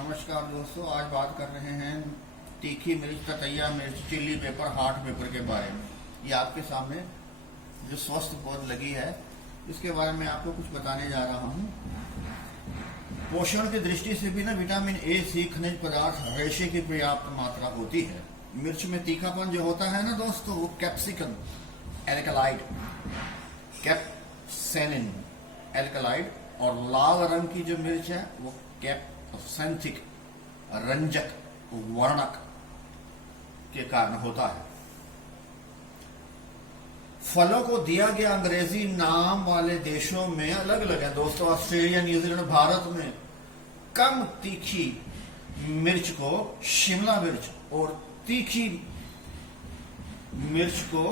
नमस्कार दोस्तों, आज बात कर रहे हैं तीखी मिर्च, ततैया मिर्च, चिल्ली पेपर, हार्ट पेपर के बारे में। ये आपके सामने जो स्वस्थ पौध लगी है, इसके बारे में आपको कुछ बताने जा रहा हूँ। पोषण की दृष्टि से भी ना विटामिन ए, सी, खनिज पदार्थ, रेशे की पर्याप्त मात्रा होती है। मिर्च में तीखापन जो होता है ना दोस्तों, वो कैप्सिकम एल्कलाइड, कैप्सेनिन एल्कलाइड, और लाल रंग की जो मिर्च है वो कैप्सेंथिक रंजक वर्णक के कारण होता है। फलों को दिया गया अंग्रेजी नाम वाले देशों में अलग अलग है दोस्तों। ऑस्ट्रेलिया, न्यूजीलैंड, भारत में कम तीखी मिर्च को शिमला मिर्च और तीखी मिर्च को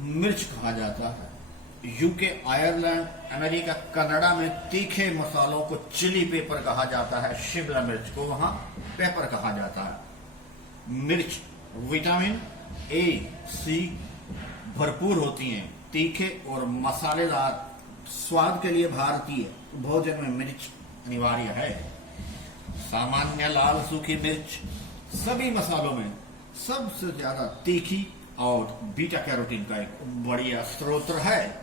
मिर्च कहा जाता है। यूके, आयरलैंड, अमेरिका, कनाडा में तीखे मसालों को चिली पेपर कहा जाता है, शिमला मिर्च को वहां पेपर कहा जाता है। मिर्च विटामिन ए, सी भरपूर होती हैं। तीखे और मसालेदार स्वाद के लिए भारतीय भोजन में मिर्च अनिवार्य है। सामान्य लाल सूखी मिर्च सभी मसालों में सबसे ज्यादा तीखी और बीटा कैरोटीन का एक बढ़िया स्रोत है।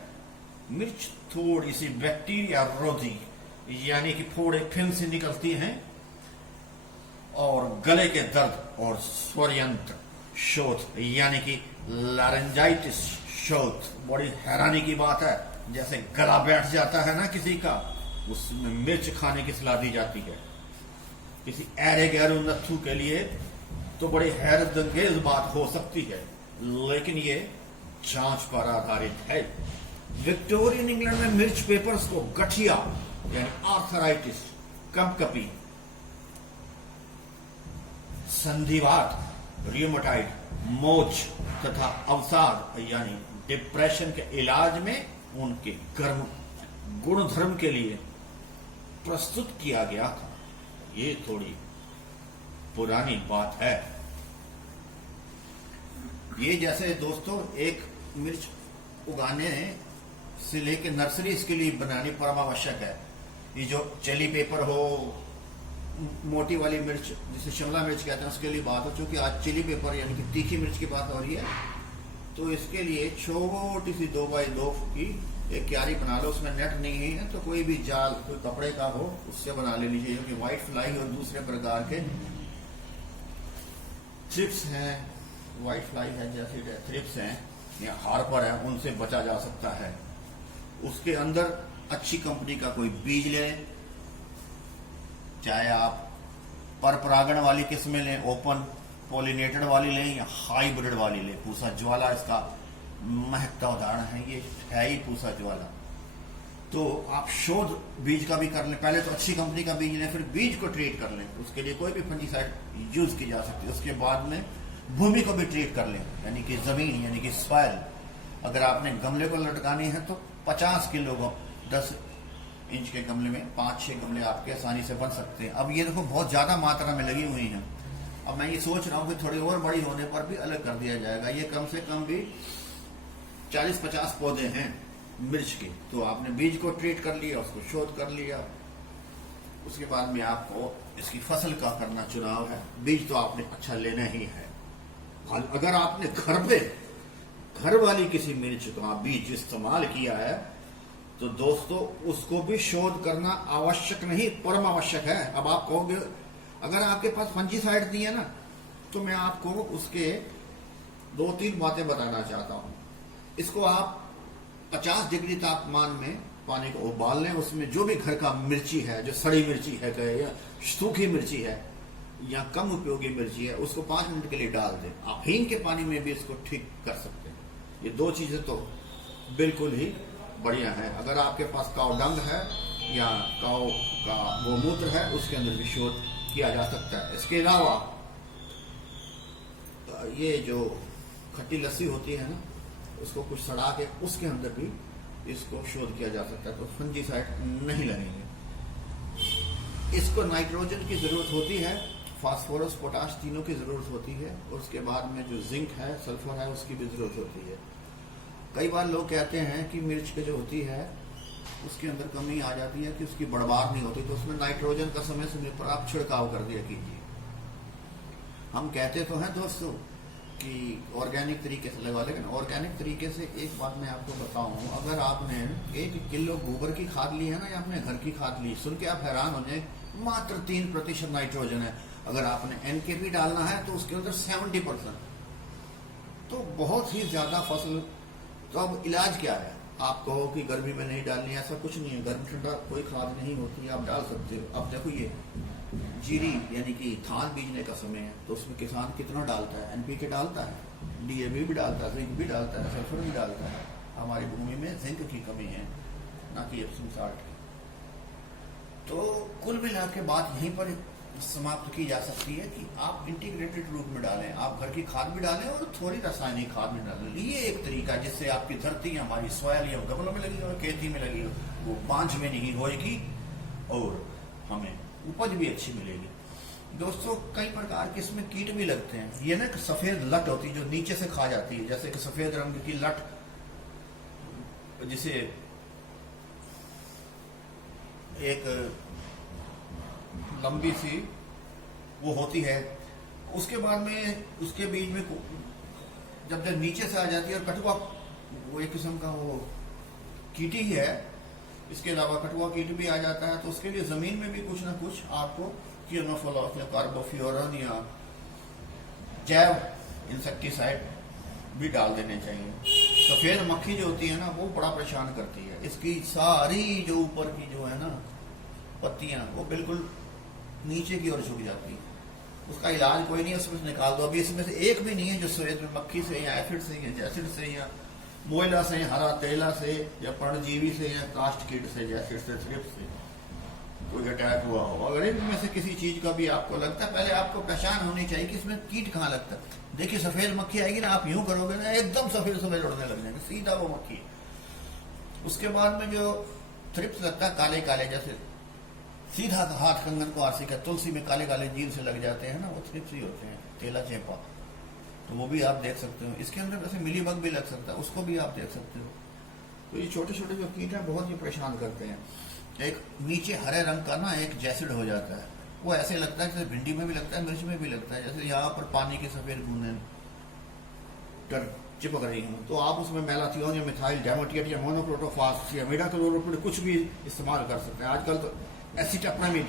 मिर्च थोड़ी सी बैक्टीरिया रोधी, यानी कि फोड़े फिन से निकलती हैं, और गले के दर्द और स्वरयंत्र शोथ, यानी कि लारेंजाइटिस शोथ। बड़ी हैरानी की बात है, जैसे गला बैठ जाता है ना किसी का, उसमें मिर्च खाने की सलाह दी जाती है। किसी ऐरे गैरो नथु के लिए तो बड़ी हैरत अंगेज बात हो सकती है, लेकिन ये जांच पर आधारित है। विक्टोरियन इंग्लैंड में मिर्च पेपर्स को गठिया यानी आर्थराइटिस, कंपकपी, संधिवात, रियोमेटाइड, मोच तथा अवसाद यानी डिप्रेशन के इलाज में उनके गर्म गुणधर्म के लिए प्रस्तुत किया गया था। ये थोड़ी पुरानी बात है। ये जैसे दोस्तों एक मिर्च उगाने से लेके नर्सरी इसके लिए बनानी परम आवश्यक है। ये जो चिली पेपर हो, मोटी वाली मिर्च जिसे शिमला मिर्च कहते हैं, उसके लिए बात हो। चूंकि आज चिली पेपर यानी कि तीखी मिर्च की बात हो रही है, तो इसके लिए छोटी सी 2x2 की एक क्यारी बना लो। उसमें नेट नहीं है तो कोई भी जाल, कोई कपड़े का हो, उससे बना ले लीजिए। क्योंकि व्हाइट फ्लाई और दूसरे प्रकार के थ्रिप्स हैं, व्हाइट फ्लाई है जैसे थ्रिप्स हैं या हार्पर है, उनसे बचा जा सकता है। उसके अंदर अच्छी कंपनी का कोई बीज लें, चाहे आप पर परागण वाली किस्में लें, ओपन पॉलिनेटेड वाली लें या हाइब्रिड वाली लें। पूसा ज्वाला इसका महत्ता उदाहरण है, ये है ही पूसा ज्वाला। तो आप शोध बीज का भी कर लें। पहले तो अच्छी कंपनी का बीज लें, फिर बीज को ट्रीट कर लें। उसके लिए कोई भी फंजीसाइड यूज की जा सकती है। उसके बाद में भूमि को भी ट्रीट कर लें, यानी कि जमीन, यानी कि सॉइल। अगर आपने गमले को लटकानी है तो 50 किलो को 10 इंच के गमले में 5-6 गमले आपके आसानी से बन सकते हैं। अब ये देखो बहुत ज्यादा मात्रा में लगी हुई हैं। अब मैं ये सोच रहा हूँ कि थोड़ी और बड़ी होने पर भी अलग कर दिया जाएगा। ये कम से कम भी 40-50 पौधे हैं मिर्च के। तो आपने बीज को ट्रीट कर लिया, उसको शोध कर लिया, उसके बाद में आपको इसकी फसल का करना चुनाव है। बीज तो आपने अच्छा लेना ही है। अगर आपने घर वाली किसी मिर्च का बीज इस्तेमाल किया है तो दोस्तों उसको भी शोध करना आवश्यक नहीं, परम आवश्यक है। अब आप कहोगे अगर आपके पास फंजीसाइड नहीं है ना, तो मैं आपको उसके 2-3 बातें बताना चाहता हूं। इसको आप 50 डिग्री तापमान में पानी को उबाल लें। उसमें जो भी घर का मिर्ची है, जो सड़ी मिर्ची है या सूखी मिर्ची है या कम उपयोगी मिर्ची है, उसको 5 मिनट के लिए डाल दें। आप हींग के पानी में भी इसको ठीक कर सकते हैं। ये 2 चीजें तो बिल्कुल ही बढ़िया है। अगर आपके पास काव डंग है या काव का गोमूत्र है, उसके अंदर भी शोध किया जा सकता है। इसके अलावा ये जो खट्टी लस्सी होती है ना, उसको कुछ सड़ा के उसके अंदर भी इसको शोध किया जा सकता है, तो फंजीसाइड नहीं लगेंगे। इसको नाइट्रोजन की जरूरत होती है, फास्फोरस, पोटाश तीनों की जरूरत होती है। और उसके बाद में जो जिंक है, सल्फर है, उसकी भी जरूरत होती है। कई बार लोग कहते हैं कि मिर्च के जो होती है उसके अंदर कमी आ जाती है कि उसकी बढ़वार नहीं होती, तो उसमें नाइट्रोजन का समय समय पर आप छिड़काव कर दिया कीजिए। हम कहते तो हैं दोस्तों कि ऑर्गेनिक तरीके से लगा, लेकिन ऑर्गेनिक तरीके से एक बात मैं आपको बताऊं, अगर आपने 1 किलो गोबर की खाद ली है ना, या अपने घर की खाद ली, सुन के आप हैरान हो जाए, मात्र 3% नाइट्रोजन है। अगर आपने एनकेपी डालना है तो उसके अंदर 70%, तो बहुत ही ज्यादा फसल। तो अब इलाज क्या है? आप कहो कि गर्मी में नहीं डालनी, ऐसा कुछ नहीं है, गर्म ठंडा कोई खाद नहीं होती, आप डाल सकते हो। अब देखो ये जीरी यानी कि धान बीजने का समय है, तो उसमें किसान कितना डालता है? एनपीके डालता है, डीएपी भी डालता है, जिंक भी डालता है, सल्फर भी डालता है। हमारी भूमि में जिंक की कमी है, ना कि एप्सम साल्ट की। तो कुल मिला के बात यहीं पर समाप्त की जा सकती है कि आप इंटीग्रेटेड रूप में डालें, आप घर की खाद भी डालें और थोड़ी रासायनिक खाद भी डालें। ये एक तरीका जिससे आपकी धरती हमारी सॉयल या गमलों में लगी हो, खेती में लगी हो, वो बांझ में नहीं होएगी और हमें उपज भी अच्छी मिलेगी। दोस्तों कई प्रकार के इसमें कीट भी लगते हैं। ये ना सफेद लट होती है जो नीचे से खा जाती है, जैसे कि सफेद रंग की लट जिसे एक लंबी सी वो होती है, उसके बाद में उसके बीच में जब नीचे से आ जाती है, और कटुआ वो एक किस्म का वो कीट ही है। इसके अलावा कटुआ कीट भी आ जाता है, तो उसके लिए जमीन में भी कुछ ना कुछ आपको किनोफोलॉस या कार्बोफ्यूरन या जैव इंसेक्टिसाइड भी डाल देने चाहिए। सफेद मक्खी जो होती है ना, वो बड़ा परेशान करती है। इसकी सारी जो ऊपर की जो है ना पत्तियां, वो बिल्कुल नीचे की ओर झुक जाती है। उसका इलाज कोई नहीं है, उसमें से निकाल दो। अभी इसमें से एक भी नहीं है जो सफेद मक्खी से या एसिड से या जैसिड से या मोइला से, हरा तेला से या परजीवी से या कास्ट कीट से, जैसिड से, थ्रिप्स से कोई अटैक हुआ हो। अगर इनमें से किसी चीज का भी आपको लगता है, पहले आपको पहचान होनी चाहिए कि इसमें कीट कहाँ लगता है। देखिए सफेद मक्खी आएगी ना, आप यूं करोगे ना, एकदम सफेद सफेद उड़ने लग जाएंगे, सीधा वो मक्खी। उसके बाद में जो थ्रिप्स लगता है काले काले, जैसे सीधा हाथ कंगन को आरसी का, तुलसी में काले काले जीव से लग जाते हैं ना, वो थ्रिप्स ही होते हैं, तेला चेपा। तो वो भी आप देख सकते हो। इसके अंदर वैसे मिलीबग भी लग सकता है, उसको भी आप देख सकते हो। तो ये छोटे छोटे जो कीट है बहुत ही परेशान करते हैं। एक नीचे हरे रंग का ना एक जैसिड हो जाता है, वो ऐसे लगता है जैसे भिंडी में भी लगता है, मिर्च में भी लगता है। जैसे यहाँ पर पानी की सफेद बूंदें चिपक रही हूँ, तो आप उसमें मेलाथियोन या मिथाइल डेमोटिएट या मोनोक्रोटोफॉस या मिडाक्लोरोपिड कुछ भी इस्तेमाल कर सकते हैं। आजकल तो एसिटाप्रामिड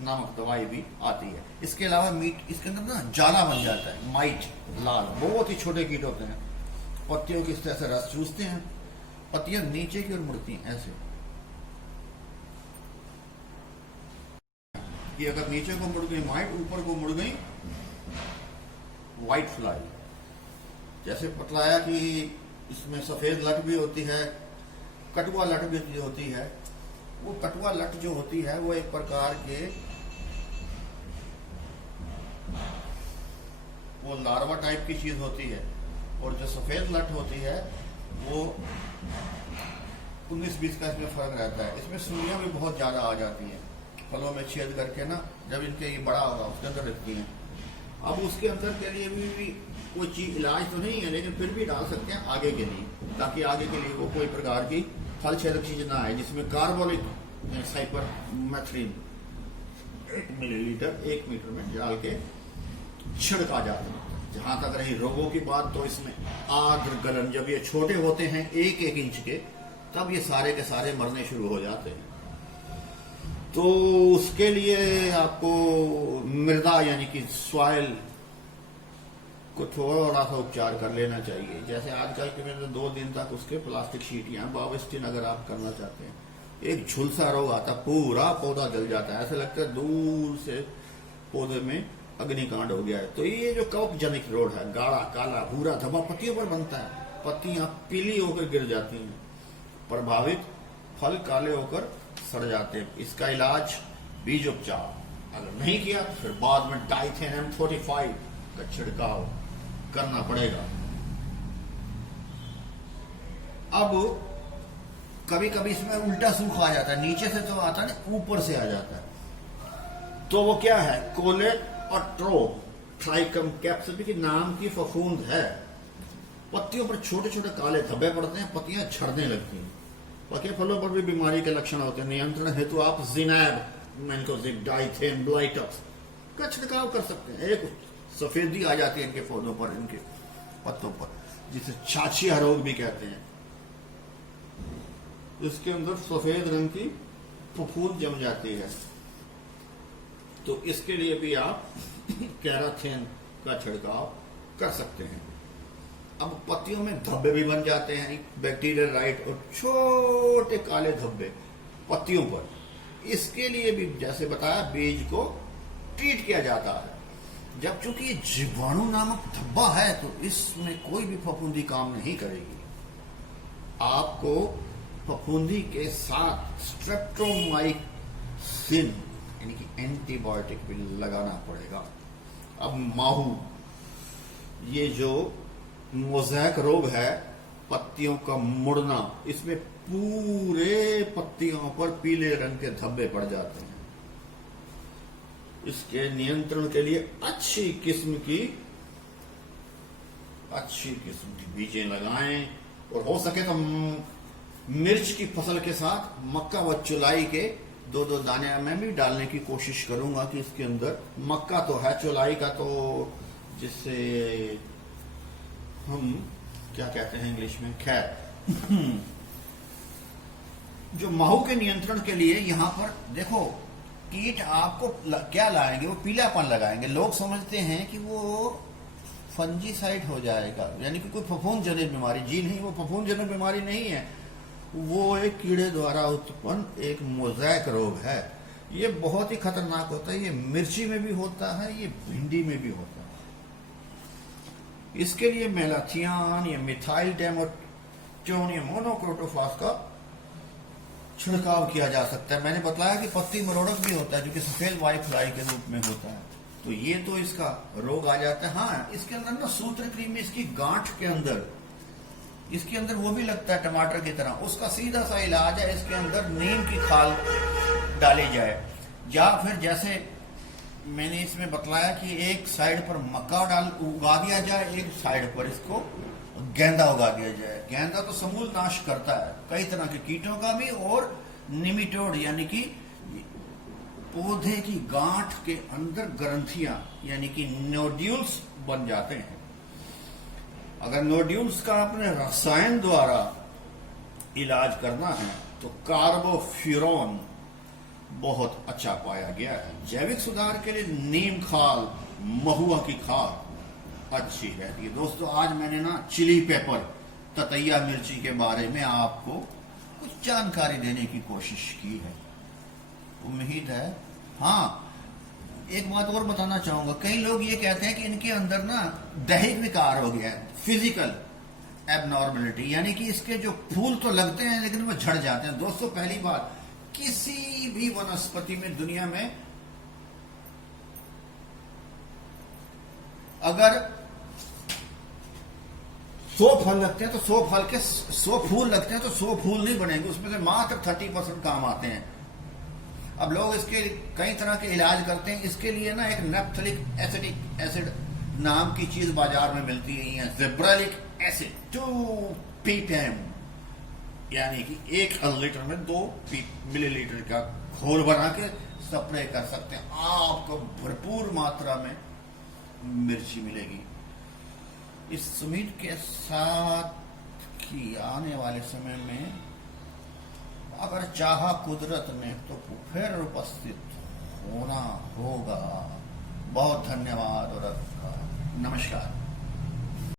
नामक दवाई भी आती है। इसके अलावा मीट, इसके अंदर ना जाला बन जाता है, माइट लाल, बहुत ही छोटे कीट होते हैं। पत्तियों की इस तरह से रस चूसते हैं, पत्तियां नीचे की ओर मुड़ती हैं ऐसे, कि अगर नीचे को मुड़ गई माइट, ऊपर को मुड़ गई व्हाइट फ्लाई। जैसे बतलाया कि इसमें सफेद लट भी होती है, कटुआ लट भी होती है। वो कटुआ लट जो होती है वो एक प्रकार के वो लार्वा टाइप की चीज होती है, और जो सफेद लट होती है वो 19-20 का इसमें फर्क रहता है। इसमें सुइयां भी बहुत ज्यादा आ जाती हैं, फलों में छेद करके ना, जब इनके ये बड़ा होगा उसके अंदर रखती हैं। अब उसके अंदर के लिए भी कोई चीज इलाज तो नहीं है, लेकिन फिर भी डाल सकते हैं आगे के लिए, ताकि आगे के लिए वो कोई प्रकार की फल छेदक चीज ना आए, जिसमें कार्बोलिक साइपरमेथ्रिन 1 मिलीलीटर 1 मीटर में डाल के छिड़का जाता है। जहां तक रही रोगों की बात, तो इसमें आर्द्र गलन, जब ये छोटे होते हैं 1-1 इंच के, तब ये सारे के सारे मरने शुरू हो जाते हैं। तो उसके लिए आपको मृदा यानी कि सॉइल को थोड़ा सा उपचार कर लेना चाहिए। जैसे आजकल के में 2 दिन तक उसके प्लास्टिक शीट या बाविस्टिन अगर आप करना चाहते हैं, एक झुलसा रोग आता, पूरा पौधा जल जाता है, ऐसा लगता है दूर से पौधे में अग्निकांड हो गया है। तो ये जो कवक जनित रोग है, गाढ़ा काला भूरा धब्बा पत्तियों पर बनता है, पत्तियां पीली होकर गिर जाती हैं, प्रभावित फल काले होकर सड़ जाते हैं। इसका इलाज बीज उपचार, अगर नहीं किया तो फिर बाद में डाइथेन M45 का छिड़काव करना पड़ेगा। अब कभी कभी इसमें उल्टा सूख आ जाता है, नीचे से तो आता है, ऊपर से आ जाता है। तो वो क्या है, कोलेट और ट्राइकम कैप्सिडी के नाम की फफूंद है। पत्तियों पर छोटे छोटे काले धब्बे पड़ते हैं, पत्तियां झड़ने लगती हैं, पके फलों पर भी बीमारी के लक्षण होते हैं। नियंत्रण हेतु आप जिनैब, मेंथोजिक, डाइथेन, ब्लाइटॉक्स का छिड़काव कर सकते हैं। एक सफेदी आ जाती है इनके पौधों पर, इनके पत्तों पर, जिसे छाछिया रोग भी कहते हैं। इसके अंदर सफेद रंग की फफूंद जम जाती है, तो इसके लिए भी आप कैराथेन का छिड़काव कर सकते हैं। अब पत्तियों में धब्बे भी बन जाते हैं, बैक्टीरियल राइट, और छोटे काले धब्बे पत्तियों पर, इसके लिए भी जैसे बताया बीज को ट्रीट किया जाता है। जब चूंकि ये जीवाणु नामक धब्बा है तो इसमें कोई भी फफूंदी काम नहीं करेगी। आपको फफूंदी के साथ स्ट्रेप्टोमाइसिन यानी कि एंटीबायोटिक भी लगाना पड़ेगा। अब माहू, ये जो मोज़ेक रोग है, पत्तियों का मुड़ना, इसमें पूरे पत्तियों पर पीले रंग के धब्बे पड़ जाते हैं। इसके नियंत्रण के लिए अच्छी किस्म की बीजें लगाएं, और हो सके तो मिर्च की फसल के साथ मक्का व चुलाई के 2-2 दाने मैं भी डालने की कोशिश करूंगा कि इसके अंदर मक्का तो है, चुलाई का तो जिससे हम क्या कहते हैं इंग्लिश में, खैर। जो माहू के नियंत्रण के लिए यहां पर देखो, कीट आपको क्या लाएंगे, वो पीलापन लगाएंगे। लोग समझते हैं कि वो फंजीसाइड हो जाएगा, यानी कि कोई फफूंद जनित बीमारी। जी नहीं, वो फफूंद जनित बीमारी नहीं है, वो एक कीड़े द्वारा उत्पन्न एक मोज़ेक रोग है। ये बहुत ही खतरनाक होता है। ये मिर्ची में भी होता है, ये भिंडी में भी होता है। इसके लिए मेलाथियान या मिथाइल डेमोटोन या मोनोक्रोटोफास का छिड़काव किया जा सकता है। मैंने बताया कि पत्ती मरोड़क भी होता है, जो कि सफेद वाइट फ्लाई के रूप में होता है। तो ये तो इसका रोग आ जाता है। हाँ, इसके अंदर ना सूत्रकृमि, इसकी गांठ के अंदर, इसके अंदर वो भी लगता है टमाटर की तरह। उसका सीधा सा इलाज है, इसके अंदर नीम की खाल डाली जाए, या फिर जैसे मैंने इसमें बतलाया कि एक साइड पर मक्का उगा दिया जाए, एक साइड पर इसको गेंदा उगा दिया जाए। गेंदा तो समूल नाश करता है कई तरह के कीटों का भी, और निमिटोड यानी कि पौधे की गांठ के अंदर ग्रंथियां यानी कि नोड्यूल्स बन जाते हैं। अगर नोड्यूल्स का अपने रसायन द्वारा इलाज करना है तो कार्बोफ्यूरॉन बहुत अच्छा पाया गया है। जैविक सुधार के लिए नीम खाल, महुआ की खाल अच्छी रहती है। दोस्तों, आज मैंने ना चिली पेपर, ततैया मिर्ची के बारे में आपको कुछ जानकारी देने की कोशिश की है। उम्मीद है। हाँ, एक बात और बताना चाहूंगा, कई लोग ये कहते हैं कि इनके अंदर ना दैहिक विकार हो गया है, फिजिकल एबनॉर्मलिटी, यानी कि इसके जो फूल तो लगते हैं लेकिन वो झड़ जाते हैं। दोस्तों, पहली बात, किसी भी वनस्पति में दुनिया में अगर 100 फल लगते हैं तो 100 फल के 100 फूल लगते हैं तो 100 फूल नहीं बनेंगे, उसमें से मात्र 30% काम आते हैं। अब लोग इसके कई तरह के इलाज करते हैं। इसके लिए ना एक नेप्थलिक एसिड नाम की चीज बाजार में मिलती है, जिब्रेलिक एसिड 2 ppm, यानी कि 1 लीटर में 2 मिलीलीटर का घोल बना के स्प्रे कर सकते हैं। आपको भरपूर मात्रा में मिर्ची मिलेगी। इस उम्मीद के साथ कि आने वाले समय में अगर चाहा कुदरत ने तो फिर उपस्थित होना होगा। बहुत धन्यवाद और नमस्कार।